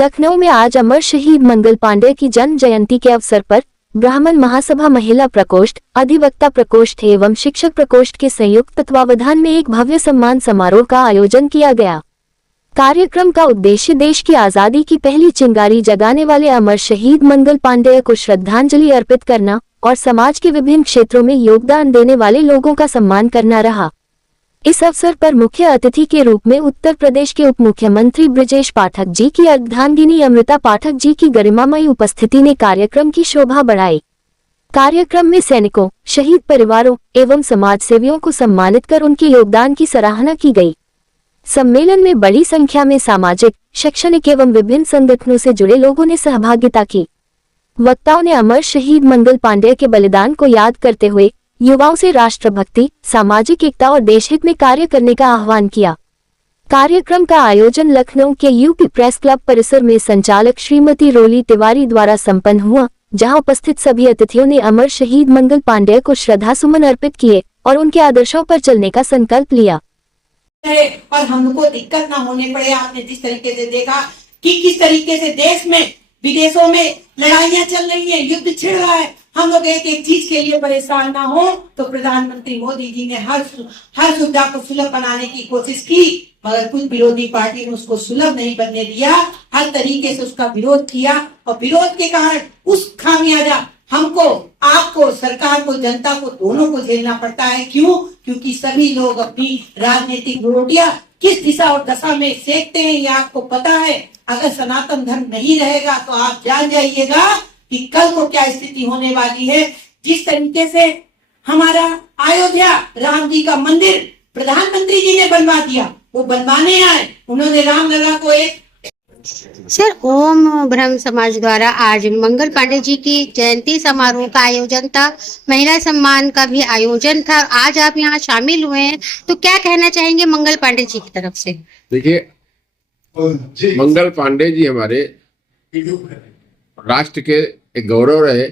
लखनऊ में आज अमर शहीद मंगल पांडे की जन्म जयंती के अवसर पर ब्राह्मण महासभा महिला प्रकोष्ठ, अधिवक्ता प्रकोष्ठ एवं शिक्षक प्रकोष्ठ के संयुक्त तत्वावधान में एक भव्य सम्मान समारोह का आयोजन किया गया। कार्यक्रम का उद्देश्य देश की आजादी की पहली चिंगारी जगाने वाले अमर शहीद मंगल पांडेय को श्रद्धांजलि अर्पित करना और समाज के विभिन्न क्षेत्रों में योगदान देने वाले लोगों का सम्मान करना रहा। इस अवसर पर मुख्य अतिथि के रूप में उत्तर प्रदेश के उप मुख्यमंत्री ब्रजेश पाठक जी की अर्धांगिनी अमृता पाठक जी की गरिमामयी उपस्थिति ने कार्यक्रम की शोभा बढ़ाई। कार्यक्रम में सैनिकों, शहीद परिवारों एवं समाज सेवियों को सम्मानित कर उनके योगदान की सराहना की गई। सम्मेलन में बड़ी संख्या में सामाजिक, शैक्षणिक एवं विभिन्न संगठनों से जुड़े लोगों ने सहभागिता की। वक्ताओं ने अमर शहीद मंगल पांडेय के बलिदान को याद करते हुए युवाओं से राष्ट्रभक्ति, सामाजिक एकता और देशहित में कार्य करने का आह्वान किया। कार्यक्रम का आयोजन लखनऊ के यूपी प्रेस क्लब परिसर में संचालक श्रीमती रोली तिवारी द्वारा संपन्न हुआ, जहां उपस्थित सभी अतिथियों ने अमर शहीद मंगल पांडेय को श्रद्धासुमन अर्पित किए और उनके आदर्शों पर चलने का संकल्प लिया। और हमको दिक्कत ना होने पड़े। आपने जिस तरीके से देखा कि किस तरीके से देश में विदेशों में लड़ाइयां चल रही हैं, युद्ध छिड़ रहा है, हम लोग एक एक चीज के लिए परेशान ना हो, तो प्रधानमंत्री मोदी जी ने हर सुविधा को सुलभ बनाने की कोशिश की, मगर कुछ विरोधी पार्टी ने उसको सुलभ नहीं बनने दिया। हर तरीके से उसका विरोध किया और विरोध के कारण उस खामियाजा हमको, आपको, सरकार को, जनता को, दोनों को झेलना पड़ता है। क्यों? क्योंकि सभी लोग अपनी राजनीतिक रोटियां किस दिशा और दशा में सेकते हैं, ये आपको पता है। अगर सनातन धर्म नहीं रहेगा तो आप जान जाइएगा कि कल को क्या स्थिति होने वाली है। जिस तरीके से हमारा अयोध्या राम जी का मंदिर प्रधानमंत्री जी ने बनवा दिया, वो बनवाने आए, उन्होंने रामलला को एक सर, ओम ब्रह्म समाज द्वारा आज मंगल पांडे जी की जयंती समारोह का आयोजन था, महिला सम्मान का भी आयोजन था। आज आप यहाँ शामिल हुए हैं, तो क्या कहना चाहेंगे मंगल पांडे जी की तरफ से? देखिए, मंगल पांडे जी हमारे राष्ट्र के एक गौरव रहे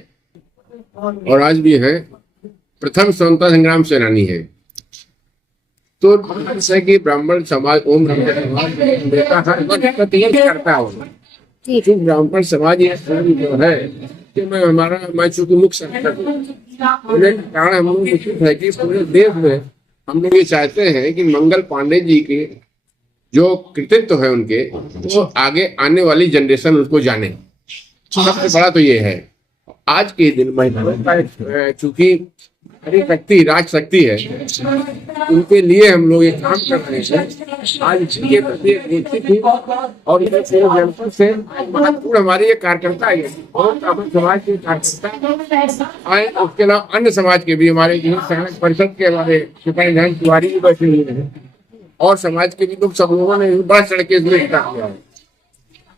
और आज भी हैं। प्रथम स्वतंत्रता संग्राम सेनानी है। तो जैसे कि ब्राह्मण समाज, ओम करता हूँ, ब्राह्मण समाज ये जो है कि मैं चूंकि मुख्य कारण हम लोग निश्चित है कि पूरे देश में हम लोग ये चाहते हैं कि मंगल पांडे जी के जो कृतित्व है उनके, वो आगे आने वाली जनरेशन उसको जाने। सबसे बड़ा तो ये है। आज के दिन महिलाओं चूंकि हरी शक्ति, राज शक्ति है, उनके लिए हम लोग ये काम कर रहे हैं। आज इसके प्रति निश्चित ही और जनपद से महत्वपूर्ण हमारे ये कार्यकर्ता है और समाज के कार्यकर्ता आए, उसके अलावा अन्य समाज के भी हमारे परिषद के हमारे सिपाही तिवारी भी बैठे हुए हैं और समाज के भी लोग, सब लोगों ने बड़ा चढ़ के इसमें हिस्सा लिया है।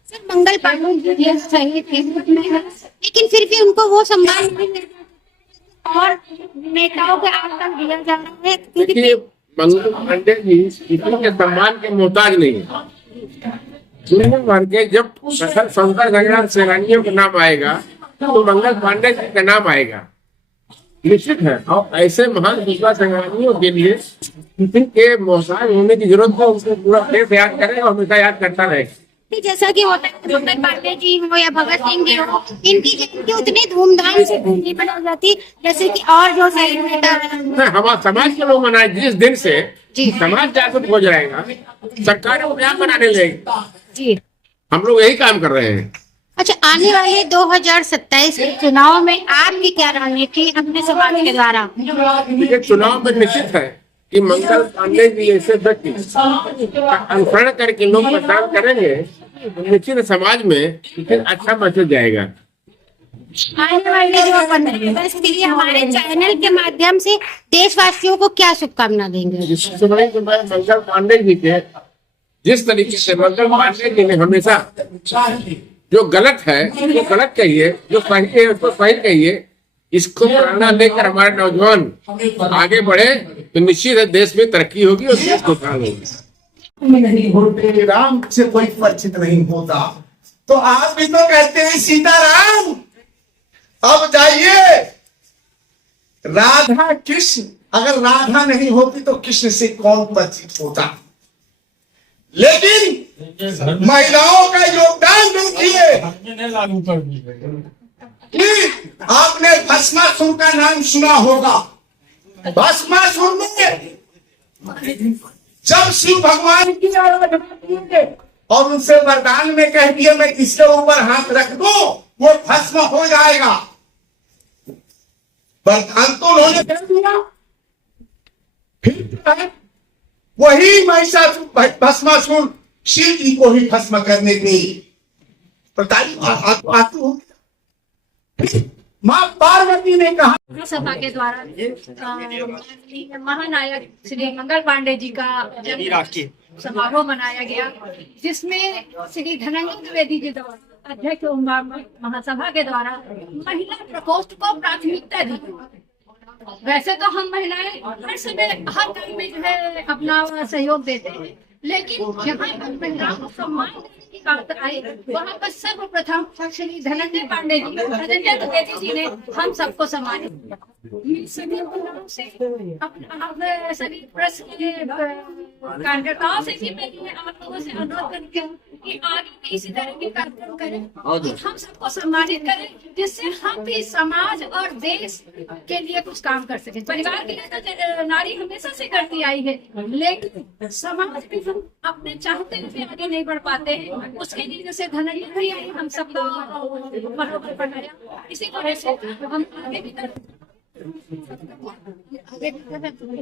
सर, मंगल पांडे जी सही थे, लेकिन फिर भी उनको वो सम्मान नहीं मिला और नेताओं के आजकल दिया जा रहा है। देखिए, मंगल पांडे जी किसी के सम्मान के मोहताज नहीं है। दुनिया भर के जब स्वतंत्रता संग्राम सेनानियों का नाम आएगा तो मंगल पांडे जी का नाम आएगा, निश्चित है। और ऐसे महान स्वतंत्रता संग्रामियों के लिए किसी के मोहताज होने की जरूरत है। उनको पूरा देश याद करेगा और हमेशा याद करता रहेगा। जैसा कि होता है मंगल पांडे जी हो या भगत सिंह जी हो, इनकी जयंती उतनी धूमधाम से नहीं मनाई जाती जैसे कि और जो हमारे समाज के लोग मनाए। जिस दिन से समाज जागरूक हो जाएगा, सरकार अपने मनाने लगेगी जी। हम लोग यही काम कर रहे हैं। अच्छा, आने वाले 2027 के चुनाव में आपकी क्या रणनीति अपने समाज के द्वारा? चुनाव में निश्चित है कि मंगल पांडे जी ऐसे व्यक्ति का अनुसरण करके लोग मतदान करेंगे, निश्चित समाज में अच्छा मैसेज जाएगा। आने वाले जो 15 अगस्त के लिए हमारे चैनल के माध्यम से देशवासियों को क्या शुभकामना देंगे? मंगल पांडे जी के जिस तरीके से मंगल पांडे जी ने हमेशा जो गलत है वो गलत कहिए, जो सही है उसको सही कहिए, इसको प्रेरणा लेकर हमारे नौजवान आगे बढ़े तो निश्चित है देश में तरक्की होगी और देश को उत्थान होगी। नहीं होते, राम से कोई परिचित नहीं होता, तो आप भी तो कहते हैं सीताराम। अब जाइए, राधा कृष्ण, अगर राधा नहीं होती तो कृष्ण से कौन परिचित होता? लेकिन महिलाओं का योगदान देखिए कि आपने भस्मासुर का नाम सुना होगा। भस्मासुर में जब शिव भगवान की आराधना किए और उनसे वरदान में कह दिया मैं किसके ऊपर हाथ रख दूं वो भस्म हो जाएगा, वरदान तो उन्होंने कह दिया। फिर वही महिषासुर भस्मासुर शिव जी को ही भस्म करने गई। मां पार्वती ने कहा सभा के द्वारा महानायक श्री मंगल पांडे जी का राष्ट्रीय समारोह मनाया गया, जिसमें श्री धनंजय द्विवेदी जी द्वारा अध्यक्ष महासभा के द्वारा महिला प्रकोष्ठ को प्राथमिकता दी। वैसे तो हम महिलाएं हर समय हर काम में जो है अपना सहयोग देते हैं, लेकिन जहाँ पर महिलाओं को सम्मान देने की बात आई वहाँ पर सर्वप्रथम श्री धनंजय पांडे जी, धनंजय द्विवेदी जी ने हम सबको सम्मानित। सभी महिलाओं से अपने सभी प्रेस के कार्यकर्ताओं से भी मैं आप लोगों से अनुरोध करती हूँ कि आगे भी इसी तरह के कार्यक्रम करें और हम सबको सम्मानित करें, जिससे हम भी समाज और देश के लिए कुछ काम कर सकें। परिवार के लिए तो नारी हमेशा से करती आई है, लेकिन समाज में हम अपने चाहते हुए आगे नहीं बढ़ पाते हैं। उसके लिए जैसे धनंजय भैया ने हम सबको मनोबल बढ़ाया, इसी तरह से हम आगे भी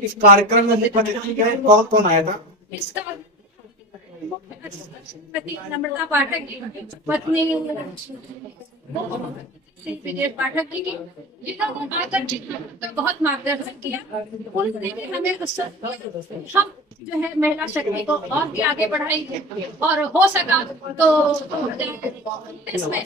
इस कार्यक्रम में कौन कौन आया था? इसका नम्रता पाठक की पत्नी विजय पाठक जी की, जिन्होंने आकर तो बहुत मार्गदर्शन किया। उन्होंने भी हमें हम जो है महिला शक्ति को और भी आगे बढ़ाएंगे और हो सका तो इसमें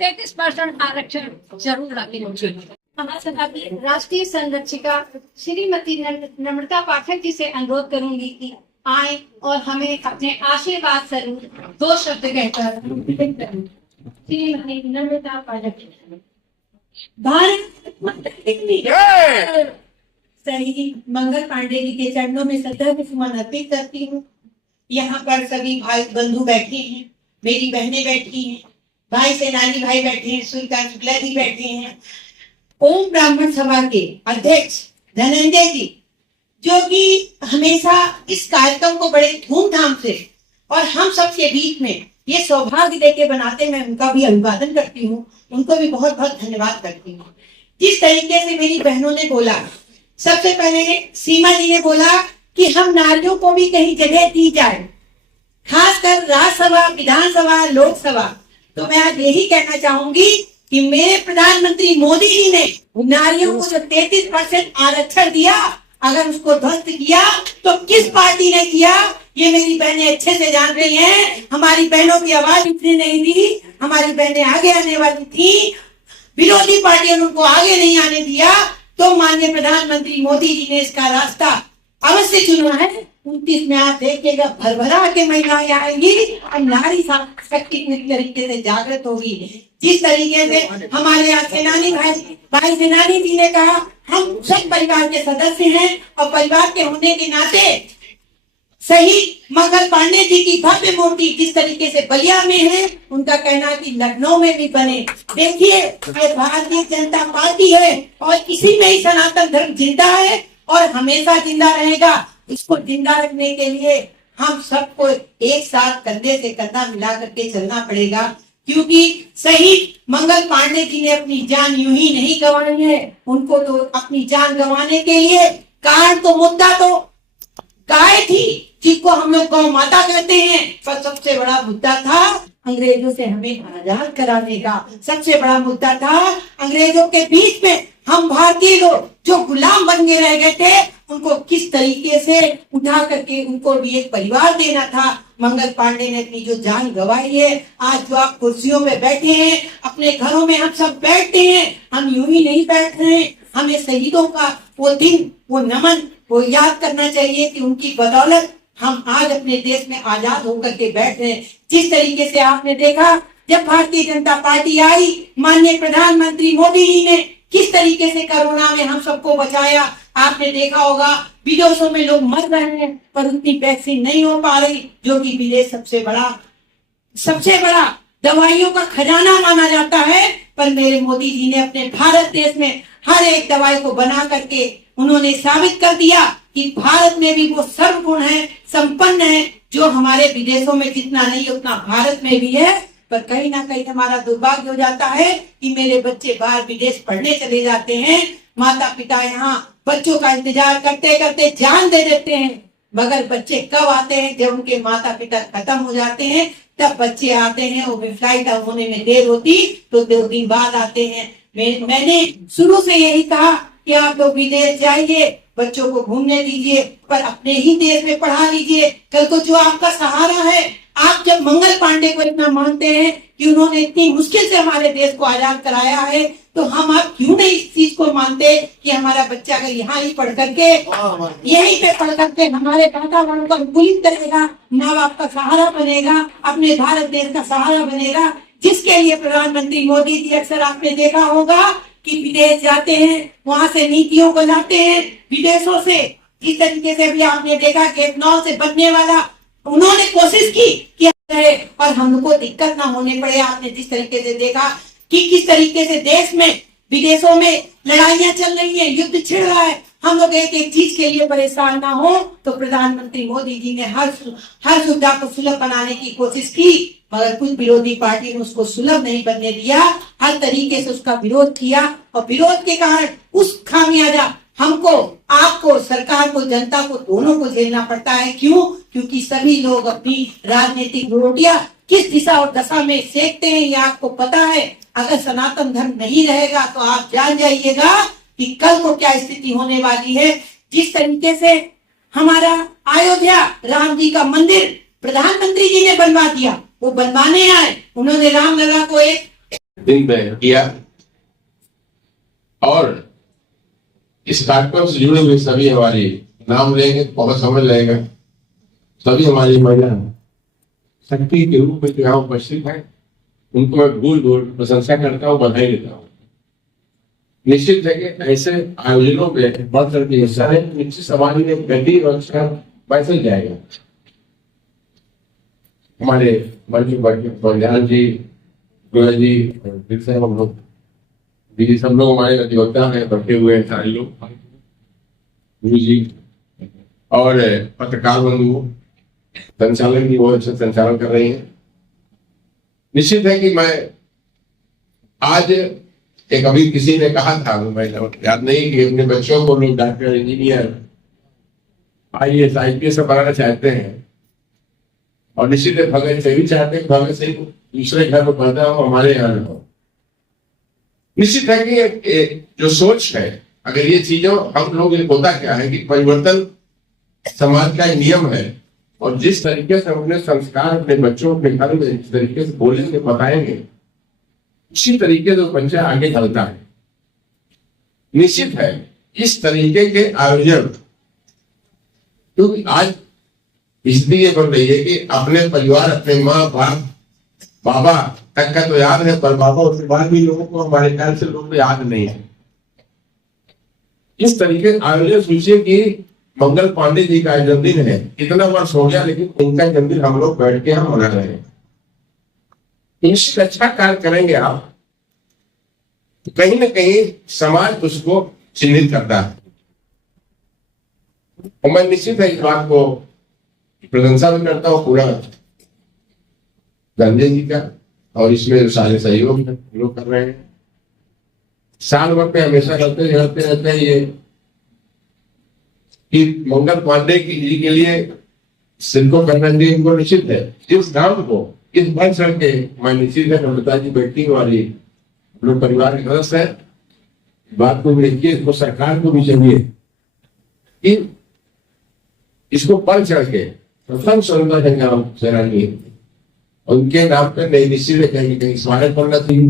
33% आरक्षण जरूर रखेंगे। महासभा की राष्ट्रीय संरक्षिका श्रीमती नम्रता पाठक जी से अनुरोध करूंगी कि आए और हमें अपने आशीर्वाद स्वरूप 2 शब्द कहकर श्रीमती नम्रता पाठक जी। भारत माता की सही मंगल पांडे जी के चरणों में श्रद्धा सुमन अर्पित करती हूँ। यहाँ पर सभी भाई बंधु बैठे हैं, मेरी बहनें बैठी हैं, भाई सेनानी भाई बैठे हैं, सूर्यकांत शुक्ला जी बैठे हैं, ओम ब्राह्मण सभा के अध्यक्ष धनंजय जी, जो कि हमेशा इस कार्यक्रम को बड़े धूमधाम से और हम सबके बीच में ये सौभाग्य देके बनाते, मैं उनका भी अभिवादन करती हूँ, उनको भी बहुत बहुत धन्यवाद करती हूँ। जिस तरीके से मेरी बहनों ने बोला, सबसे पहले सीमा जी ने बोला कि हम नारियों को भी कहीं जगह दी जाए, खासकर राज्यसभा, विधानसभा, लोकसभा। तो मैं आज यही कहना चाहूंगी कि मेरे प्रधानमंत्री मोदी जी ने नारियों को जो 33% आरक्षण दिया, अगर उसको ध्वस्त किया तो किस पार्टी ने किया, ये मेरी बहनें अच्छे से जानती हैं। हमारी बहनों की आवाज इसने नहीं दी, हमारी बहनें आगे आने वाली थी, विरोधी पार्टियों ने उनको आगे नहीं आने दिया। तो माननीय प्रधानमंत्री मोदी जी ने इसका रास्ता अवश्य चुना है। 29 में आप देखिएगा भरभरा के महिलाएं आएंगी और नारी शक्ति पूरी तरीके से जागृत होगी। जिस तरीके से हमारे यहाँ सेनानी भाई सेनानी जी ने कहा, हम सब परिवार के सदस्य हैं और परिवार के होने के नाते सही मंगल पांडे जी की भव्य मूर्ति जिस तरीके से बलिया में है, उनका कहना कि लखनऊ में भी बने। देखिए ये भारतीय जनता पार्टी है और इसी में ही सनातन धर्म जिंदा है और हमेशा जिंदा रहेगा। इसको जिंदा रखने के लिए हम सबको एक साथ कंधे से कंधा मिला करके चलना पड़ेगा, क्योंकि सही मंगल पांडे जी ने अपनी जान यूं ही नहीं गंवाई है। उनको तो अपनी जान गंवाने के लिए कारण तो मुद्दा तो गाय थी, जिसको हम लोग गौ माता कहते हैं, पर सबसे बड़ा मुद्दा था अंग्रेजों से हमें आजाद कराने का। सबसे बड़ा मुद्दा था अंग्रेजों के बीच में हम भारतीय लोग जो गुलाम बन के रह गए थे, उनको किस तरीके से उठा करके उनको भी एक परिवार देना था। मंगल पांडे ने अपनी जो जान गंवाई है, आज जो आप कुर्सियों में बैठे हैं, अपने घरों में हम सब बैठते हैं, हम यूं ही नहीं बैठ रहे हैं। हमें शहीदों का वो दिन, वो नमन, वो याद करना चाहिए कि उनकी बदौलत हम आज अपने देश में आजाद होकर के बैठ रहे हैं। जिस तरीके से आपने देखा, जब भारतीय जनता पार्टी आई, माननीय प्रधानमंत्री मोदी जी ने किस तरीके से कोरोना में हम सबको बचाया। आपने देखा होगा विदेशों में लोग मर रहे हैं पर उतनी वैक्सीन नहीं हो पा रही, जो कि विदेश सबसे बड़ा दवाइयों का खजाना माना जाता है। पर मेरे मोदी जी ने अपने भारत देश में हर एक दवाई को बना करके उन्होंने साबित कर दिया कि भारत में भी वो सर्वगुण है, संपन्न है, जो हमारे विदेशों में जितना नहीं उतना भारत में भी है। पर कहीं ना कहीं हमारा दुर्भाग्य हो जाता है कि मेरे बच्चे बाहर विदेश पढ़ने चले जाते हैं, माता पिता यहाँ बच्चों का इंतजार करते करते जान दे देते हैं, मगर बच्चे कब आते हैं जब उनके माता पिता खत्म हो जाते हैं, तब बच्चे आते हैं। वो भी फ्लाइट होने में देर होती तो 2 दिन बाद आते हैं। मैंने शुरू से यही कहा कि आप लोग विदेश जाइए, बच्चों को घूमने दीजिए, पर अपने ही देश में पढ़ा लीजिए। कल को जो आपका सहारा है, आप जब मंगल पांडे को इतना मानते हैं कि उन्होंने इतनी मुश्किल से हमारे देश को आजाद कराया है, तो हम आप क्यों नहीं इस चीज को मानते कि हमारा बच्चा अगर यहाँ ही पढ़ करके यहीं पे पढ़ करके हमारे वातावरण को अनुकूलित करेगा, माँ बाप का सहारा बनेगा, अपने भारत देश का सहारा बनेगा, जिसके लिए प्रधानमंत्री मोदी जी अक्सर आपने देखा होगा कि विदेश जाते हैं, वहां से नीतियों को लाते हैं विदेशों से। इस तरीके से भी आपने देखा कि एथनॉल से बनने वाला उन्होंने कोशिश की है और हमको दिक्कत ना होने पड़े। आपने जिस तरीके से देखा कि किस तरीके से देश में विदेशों में लड़ाइयां चल रही हैं, युद्ध छिड़ रहा है, हम लोग एक एक चीज के लिए परेशान ना हो, तो प्रधानमंत्री मोदी जी ने हर सुविधा को सुलभ बनाने की कोशिश की, मगर कुछ विरोधी पार्टी ने उसको सुलभ नहीं बनने दिया, हर तरीके से उसका विरोध किया। और विरोध के कारण उस खामियाजा हमको, आपको, सरकार को, जनता को, दोनों को झेलना पड़ता है। क्यों? क्योंकि सभी लोग अपनी राजनीतिक रोटियां किस दिशा और दशा में सेकते हैं, ये आपको पता है। अगर सनातन धर्म नहीं रहेगा तो आप जान जाइएगा कि कल को क्या स्थिति होने वाली है। जिस तरीके से हमारा अयोध्या राम जी का मंदिर प्रधानमंत्री जी ने बनवा दिया, वो बनवाने आए, उन्होंने रामलला को एक दिन तय किया और इस कार्यक्रम से जुड़े हुए सभी हमारी नाम लेंगे, बहुत समझ लेगा। सभी हमारी महिला शक्ति के रूप में जो यहाँ उपस्थित है, उनको मैं भूल प्रशंसा करता हूँ, बधाई देता हूँ। निश्चित है कि ऐसे आयोजनों में बढ़ चढ़ के हिस्सा है, निश्चित समाज में गति और पैसा जाएगा। हमारे बंजान जी, गोयल जी, फिर से हम लोग भी, सब लोग हमारे अधिवक्ता हैं, बैठे हुए हैं सारे लोग, गुरु जी और पत्रकार बंधु, संचालन की बहुत अच्छा संचालन कर रही हैं। निश्चित है कि मैं आज एक अभी किसी ने कहा था, मैं याद नहीं, कि अपने बच्चों को लोग डॉक्टर, इंजीनियर, IAS, IPS बनाना चाहते हैं, और निश्चित है भगत से भी चाहते हैं भगत सिंह दूसरे घर में पढ़ता हो, हमारे यहाँ हो। निश्चित है कि जो सोच है, अगर ये चीजों हम लोग, होता क्या है कि परिवर्तन समाज का एक नियम है, और जिस तरीके से हम अपने संस्कार अपने बच्चों अपने घर में जिस तरीके से बोलेंगे, बताएंगे, उसी तरीके से बच्चा आगे चलता है। निश्चित है इस तरीके के आयोजन, क्योंकि आज इसलिए बन रही है कि अपने परिवार, अपने माँ बाप, बाबा तक का तो याद है, पर बाबा उसके बाद भी लोगों को, हमारे ख्याल से लोगों को याद नहीं है। इस तरीके से आयोजन, सोचिए कि मंगल पांडे जी का जन्मदिन है, इतना वर्ष हो गया, लेकिन उनका जन्मदिन हम लोग बैठ के हम मना रहे हैं। इससे अच्छा कार्य करेंगे आप, तो कहीं ना कहीं समाज उसको चिन्हित करता है। और मैं निश्चित है इस बात को प्रशंसा भी करता हूँ पूरा गांधी जी का, और इसमें जो सारे सहयोग लोग कर रहे हैं, साल भर में हमेशा करते रहते हैं ये, कि मंगल पांडे जी के लिए सिनको करना चाहिए, इनको निश्चित है। इस काम को इस बढ़ चढ़ के मैं निश्चित है, नम्रता जी बैठी हमारी लोग परिवार के सदस्य है, बात को देखिए, इसको सरकार को भी चाहिए कि इसको बढ़ चढ़ के प्रथम स्वतंत्रता संग्राम सेनानी उनके नाम पर नई निश्चित है कहीं स्मारक बनना चाहिए।